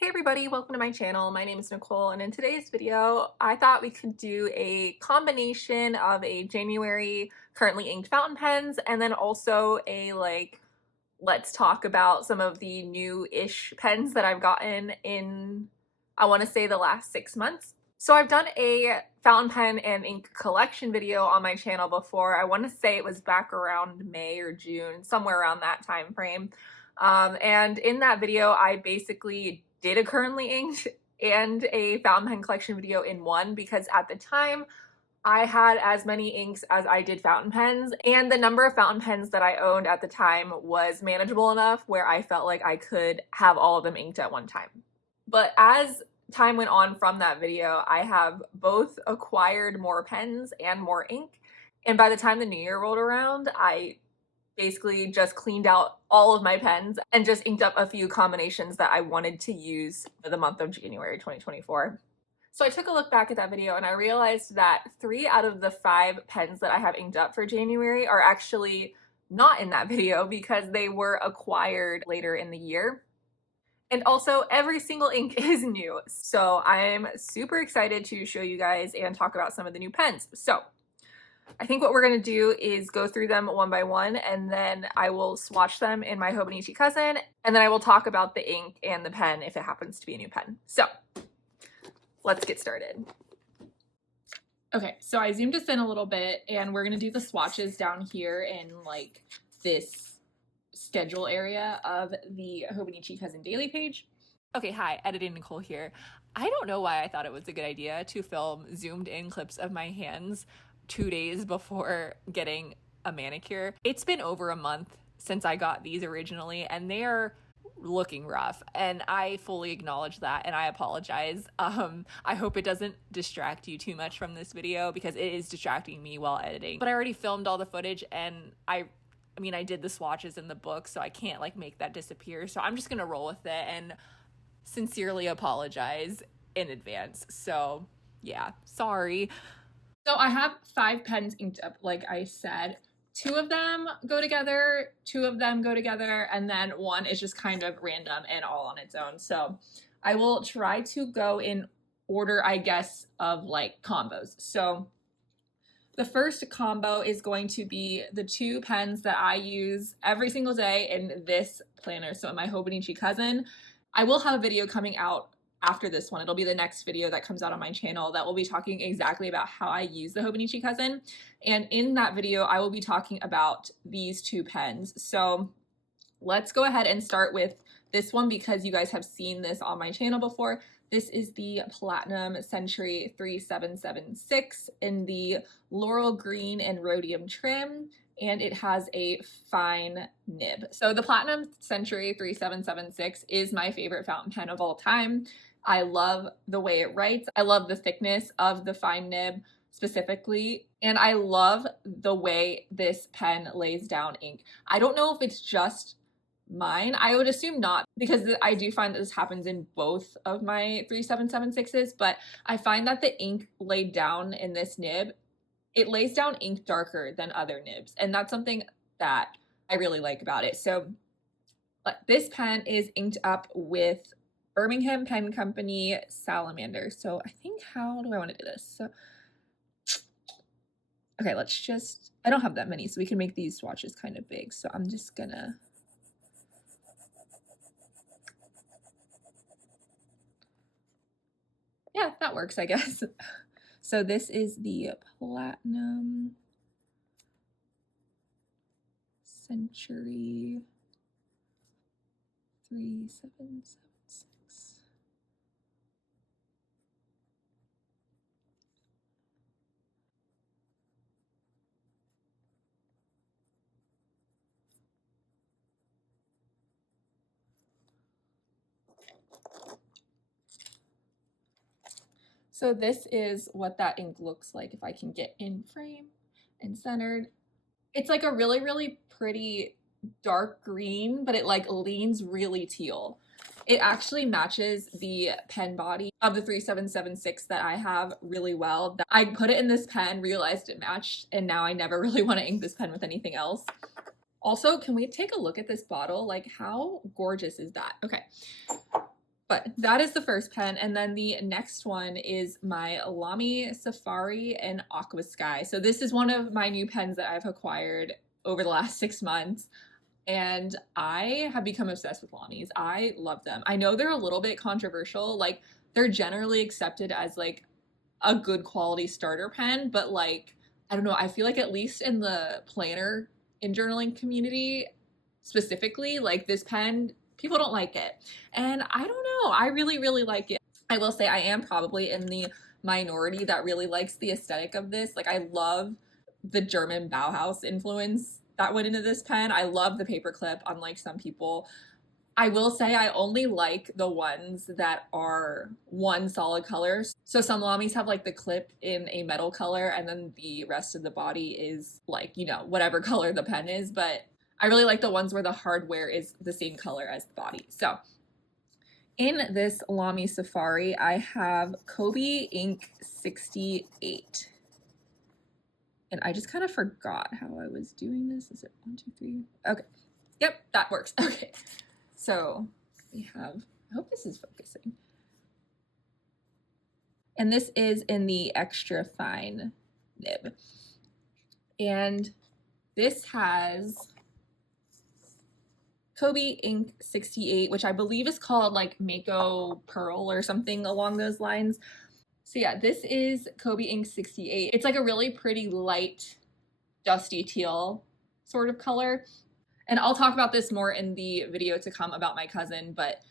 Hey everybody, welcome to my channel. My name is Nicole, and in today's video, I thought we could do a combination of a January currently inked fountain pens and then also a let's talk about some of the new-ish pens that I've gotten in, I want to say, the last 6 months. So I've done a fountain pen and ink collection video on my channel before. I want to say it was back around May or June, somewhere around that time frame. And in that video, I basically did a currently inked and a fountain pen collection video in one because at the time I had as many inks as I did fountain pens, and the number of fountain pens that I owned at the time was manageable enough where I felt like I could have all of them inked at one time. But as time went on from that video, I have both acquired more pens and more ink, and by the time the new year rolled around, I basically just cleaned out all of my pens and just inked up a few combinations that I wanted to use for the month of January 2024. So I took a look back at that video and I realized that 3 out of the 5 pens that I have inked up for January are actually not in that video because they were acquired later in the year. And also, every single ink is new. So I'm super excited to show you guys and talk about some of the new pens. So I think what we're going to do is go through them one by one, and then I will swatch them in my Hobonichi Cousin, and then I will talk about the ink and the pen if it happens to be a new pen. So let's get started. Okay, so I zoomed us in a little bit, and we're going to do the swatches down here in like this schedule area of the Hobonichi Cousin daily page. Okay, hi, editing Nicole here. I don't know why I thought it was a good idea to film zoomed in clips of my hands 2 days before getting a manicure. It's been over a month since I got these originally, and they are looking rough, and I fully acknowledge that, and I apologize. I hope it doesn't distract you too much from this video because it is distracting me while editing. But I already filmed all the footage, and I mean, I did the swatches in the book, so I can't like make that disappear. So I'm just gonna roll with it and sincerely apologize in advance. So yeah, sorry. So I have 5 pens inked up, like I said. 2 of them go together, 2 of them go together, and then 1 is just kind of random and all on its own. So I will try to go in order, I guess, of like combos. So the first combo is going to be the 2 pens that I use every single day in this planner. So in my Hobonichi Cousin, I will have a video coming out after this one. It'll be the next video that comes out on my channel that will be talking exactly about how I use the Hobonichi Cousin. And in that video, I will be talking about these 2 pens. So let's go ahead and start with this one because you guys have seen this on my channel before. This is the Platinum Century 3776 in the Laurel Green and Rhodium trim, and it has a fine nib. So the Platinum Century 3776 is my favorite fountain pen of all time. I love the way it writes. I love the thickness of the fine nib specifically, and I love the way this pen lays down ink. I don't know if it's just mine. I would assume not, because I do find that this happens in both of my 3776s, but I find that the ink laid down in this nib, it lays down ink darker than other nibs, and that's something that I really like about it. So this pen is inked up with Birmingham Pen Company Salamander. So I think, how do I want to do this? So okay, let's just, I don't have that many, so we can make these swatches kind of big. So I'm just gonna, yeah, that works, I guess. So this is the Platinum Century 3776. So this is what that ink looks like if I can get in frame and centered. It's like a really, really pretty dark green, but it like leans really teal. It actually matches the pen body of the 3776 that I have really well. I put it in this pen, realized it matched, and now I never really want to ink this pen with anything else. Also, can we take a look at this bottle? Like, how gorgeous is that? Okay. But that is the first pen, and then the next one is my Lamy Safari and Aqua Sky. So this is one of my new pens that I've acquired over the last 6 months, and I have become obsessed with Lamys. I love them. I know they're a little bit controversial, like they're generally accepted as like a good quality starter pen, but like I don't know, I feel like at least in the planner in journaling community specifically, like this pen, people don't like it. And I don't know, I really like it. I will say I am probably in the minority that really likes the aesthetic of this. Like I love the German Bauhaus influence that went into this pen. I love the paperclip, unlike some people. I will say I only like the ones that are one solid color. So some Lamys have like the clip in a metal color and then the rest of the body is like, you know, whatever color the pen is. But I really like the ones where the hardware is the same color as the body. So in this Lamy Safari, I have Kobe Ink 68. And I just kind of forgot how I was doing this. Is it 1, 2, 3? Okay. Yep, that works. Okay. So we have, I hope this is focusing. And this is in the extra fine nib. And this has Kobe Ink 68, which I believe is called like Mako Pearl or something along those lines. So yeah, this is Kobe Ink 68. It's like a really pretty light, dusty teal sort of color. And I'll talk about this more in the video to come about my cousin, but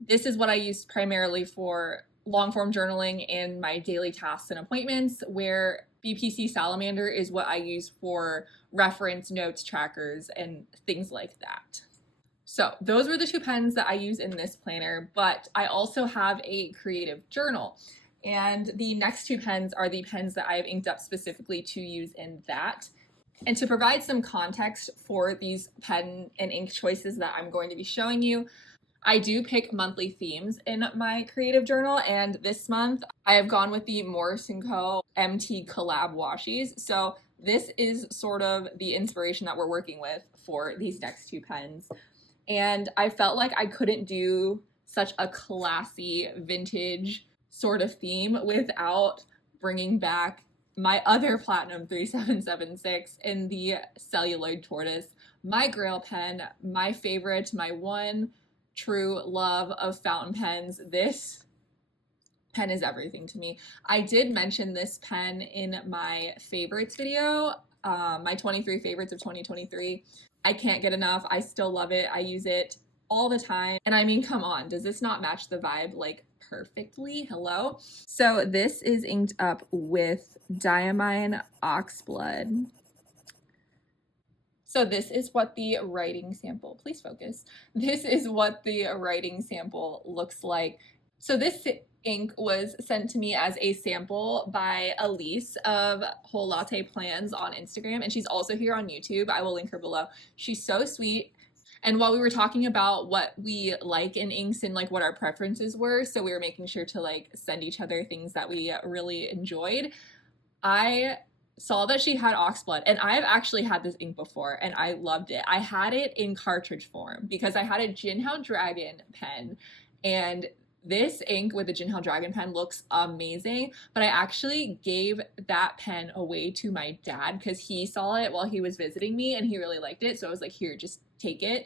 this is what I use primarily for long form journaling and my daily tasks and appointments, where BPC Salamander is what I use for reference notes, trackers, and things like that. So those were the two pens that I use in this planner, but I also have a creative journal. And the next two pens are the pens that I have inked up specifically to use in that. And to provide some context for these pen and ink choices that I'm going to be showing you, I do pick monthly themes in my creative journal, and this month I have gone with the Morris & Co. MT collab washies. So this is sort of the inspiration that we're working with for these next two pens. And I felt like I couldn't do such a classy vintage sort of theme without bringing back my other Platinum 3776 in the celluloid tortoise, my grail pen, my favorite, my one true love of fountain pens. This pen is everything to me. I did mention this pen in my favorites video, my 23 favorites of 2023. I can't get enough. I still love it. I use it all the time. And I mean, come on, does this not match the vibe like perfectly? Hello? So this is inked up with Diamine Oxblood. So this is what the writing sample, please focus. This is what the writing sample looks like. So this ink was sent to me as a sample by Elyse of wholelatteplans on Instagram, and she's also here on YouTube. I will link her below. She's so sweet. And while we were talking about what we like in inks and like what our preferences were, so we were making sure to like send each other things that we really enjoyed, I saw that she had Oxblood, and I've actually had this ink before and I loved it. I had it in cartridge form because I had a Jinhao Dragon pen, and this ink with the Jinhao Dragon pen looks amazing, but I actually gave that pen away to my dad because he saw it while he was visiting me and he really liked it. So I was like, here, just take it.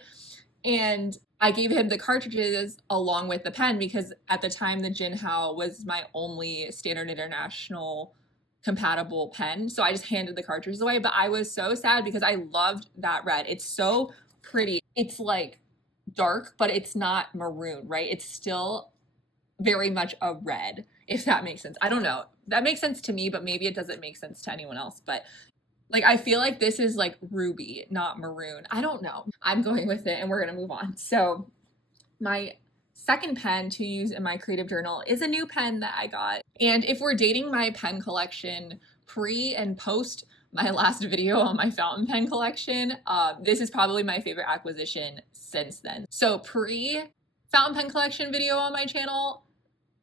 And I gave him the cartridges along with the pen because at the time the Jinhao was my only Standard International compatible pen. So I just handed the cartridges away, but I was so sad because I loved that red. It's so pretty. It's like dark, but it's not maroon, right? It's still very much a red, if that makes sense. I don't know. That makes sense to me, but maybe it doesn't make sense to anyone else. But like, I feel like this is like ruby, not maroon. I don't know. I'm going with it and we're going to move on. So my second pen to use in my creative journal is a new pen that I got. And if we're dating my pen collection pre and post my last video on my fountain pen collection, this is probably my favorite acquisition since then. So pre fountain pen collection video on my channel,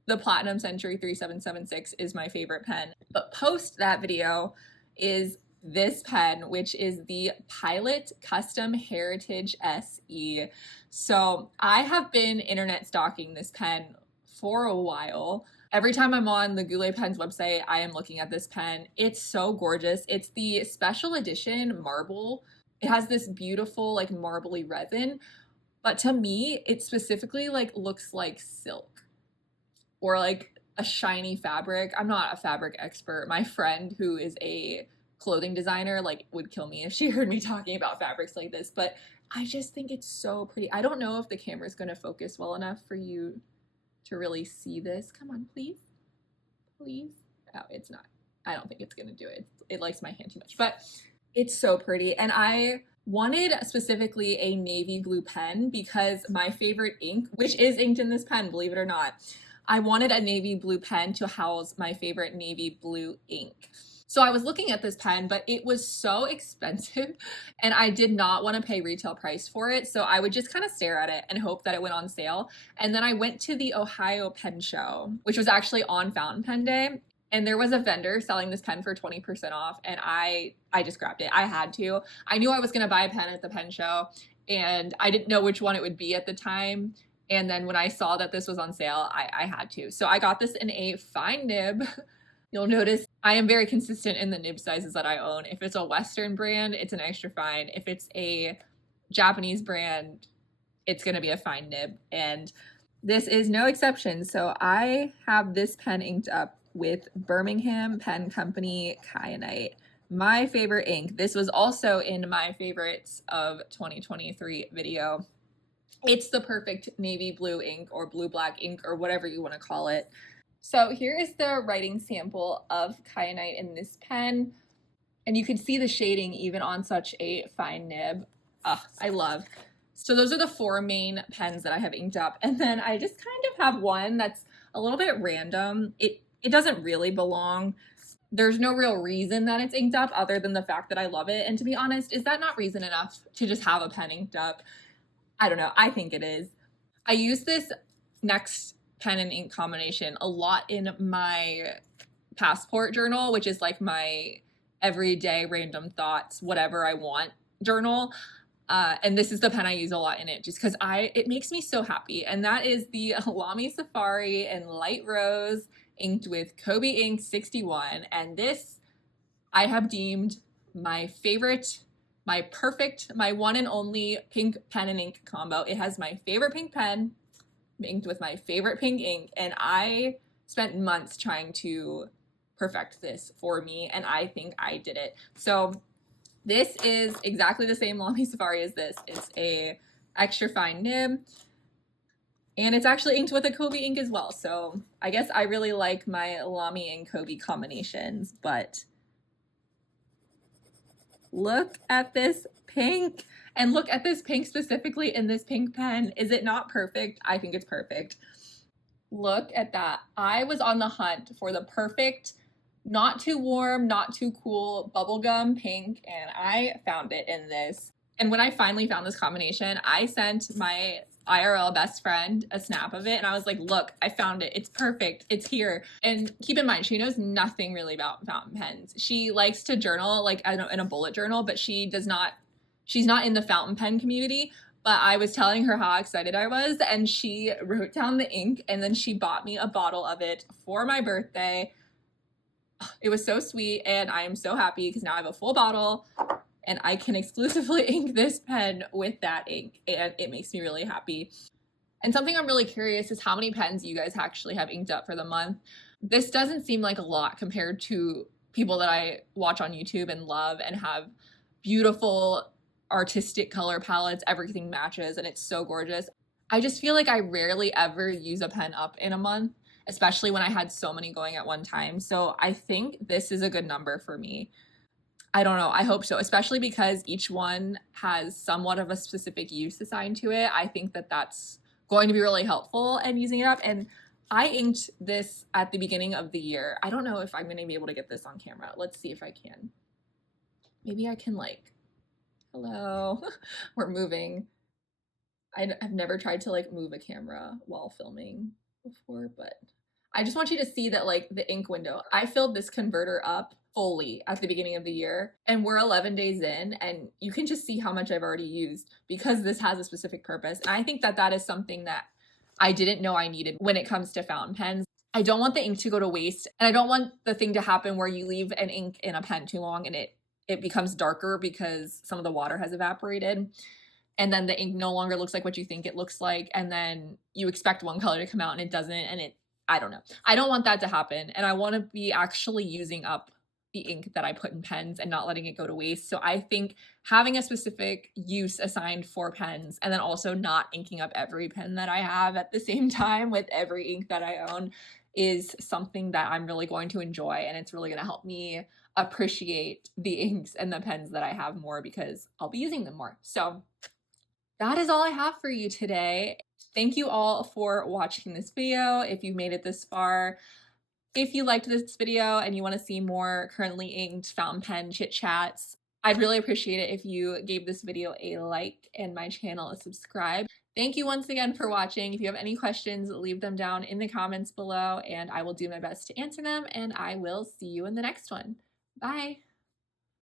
the Platinum Century 3776 is my favorite pen. But post that video is this pen, which is the Pilot Custom Heritage SE. So I have been internet stalking this pen for a while. Every time I'm on the Goulet Pens website, I am looking at this pen. It's so gorgeous. It's the special edition marble. It has this beautiful like marbly resin, but to me, it specifically like looks like silk or like a shiny fabric. I'm not a fabric expert. My friend who is a clothing designer like would kill me if she heard me talking about fabrics like this, but I just think it's so pretty. I don't know if the camera is going to focus well enough for you to really see this. Come on, please. Please. Oh, it's not. I don't think it's going to do it. It likes my hand too much, but it's so pretty. And I wanted specifically a navy blue pen because my favorite ink, which is inked in this pen, believe it or not, I wanted a navy blue pen to house my favorite navy blue ink. So I was looking at this pen, but it was so expensive and I did not want to pay retail price for it. So I would just kind of stare at it and hope that it went on sale. And then I went to the Ohio Pen Show, which was actually on Fountain Pen Day. And there was a vendor selling this pen for 20% off. And I just grabbed it. I had to. I knew I was going to buy a pen at the pen show and I didn't know which one it would be at the time. And then when I saw that this was on sale, I had to. So I got this in a fine nib. You'll notice I am very consistent in the nib sizes that I own. If it's a Western brand, it's an extra fine. If it's a Japanese brand, it's going to be a fine nib. And this is no exception. So I have this pen inked up with Birmingham Pen Company Kyanite. My favorite ink. This was also in my favorites of 2023 video. It's the perfect navy blue ink or blue black ink or whatever you want to call it. So here is the writing sample of Kyanite in this pen. And you can see the shading even on such a fine nib. I love. So those are the 4 main pens that I have inked up. And then I just kind of have one that's a little bit random. It doesn't really belong. There's no real reason that it's inked up other than the fact that I love it. And to be honest, is that not reason enough to just have a pen inked up? I don't know. I think it is. I use this next pen and ink combination a lot in my passport journal, which is like my everyday random thoughts, whatever I want journal. And this is the pen I use a lot in it just because it makes me so happy. And that is the Lamy Safari in Light Rose inked with Kobe Ink 61. And this I have deemed my favorite, my perfect, my one and only pink pen and ink combo. It has my favorite pink pen inked with my favorite pink ink. And I spent months trying to perfect this for me. And I think I did it. So this is exactly the same Lamy Safari as this. It's a extra fine nib. And it's actually inked with a Kobe ink as well. So I guess I really like my Lamy and Kobe combinations, but look at this pink. And look at this pink specifically in this pink pen. Is it not perfect? I think it's perfect. Look at that. I was on the hunt for the perfect, not too warm, not too cool bubblegum pink, and I found it in this. And when I finally found this combination, I sent my IRL best friend a snap of it and I was like, look, I found it. It's perfect. It's here. And keep in mind, she knows nothing really about fountain pens. She likes to journal like in a bullet journal, but she's not in the fountain pen community. But I was telling her how excited I was and she wrote down the ink and then she bought me a bottle of it for my birthday. It was so sweet and I am so happy because now I have a full bottle and I can exclusively ink this pen with that ink, and it makes me really happy. And something I'm really curious is how many pens you guys actually have inked up for the month. This doesn't seem like a lot compared to people that I watch on YouTube and love and have beautiful artistic color palettes. Everything matches and it's so gorgeous. I just feel like I rarely ever use a pen up in a month, especially when I had so many going at one time. So I think this is a good number for me. I don't know. I hope so, especially because each one has somewhat of a specific use assigned to it. I think that that's going to be really helpful in using it up. And I inked this at the beginning of the year. I don't know if I'm going to be able to get this on camera. Let's see if I can. Maybe I can like, hello, we're moving. I've never tried to like move a camera while filming before, but I just want you to see that like the ink window. I filled this converter up fully at the beginning of the year and we're 11 days in and you can just see how much I've already used because this has a specific purpose. And I think that that is something that I didn't know I needed when it comes to fountain pens. I don't want the ink to go to waste and I don't want the thing to happen where you leave an ink in a pen too long and it becomes darker because some of the water has evaporated and then the ink no longer looks like what you think it looks like and then you expect one color to come out and it doesn't and it I don't know. I don't want that to happen and I want to be actually using up the ink that I put in pens and not letting it go to waste. So I think having a specific use assigned for pens and then also not inking up every pen that I have at the same time with every ink that I own is something that I'm really going to enjoy and it's really going to help me appreciate the inks and the pens that I have more because I'll be using them more. So that is all I have for you today. Thank you all for watching this video. If you've made it this far, if you liked this video and you want to see more currently inked fountain pen chit chats, I'd really appreciate it if you gave this video a like and my channel a subscribe. Thank you once again for watching. If you have any questions, leave them down in the comments below and I will do my best to answer them and I will see you in the next one. Bye.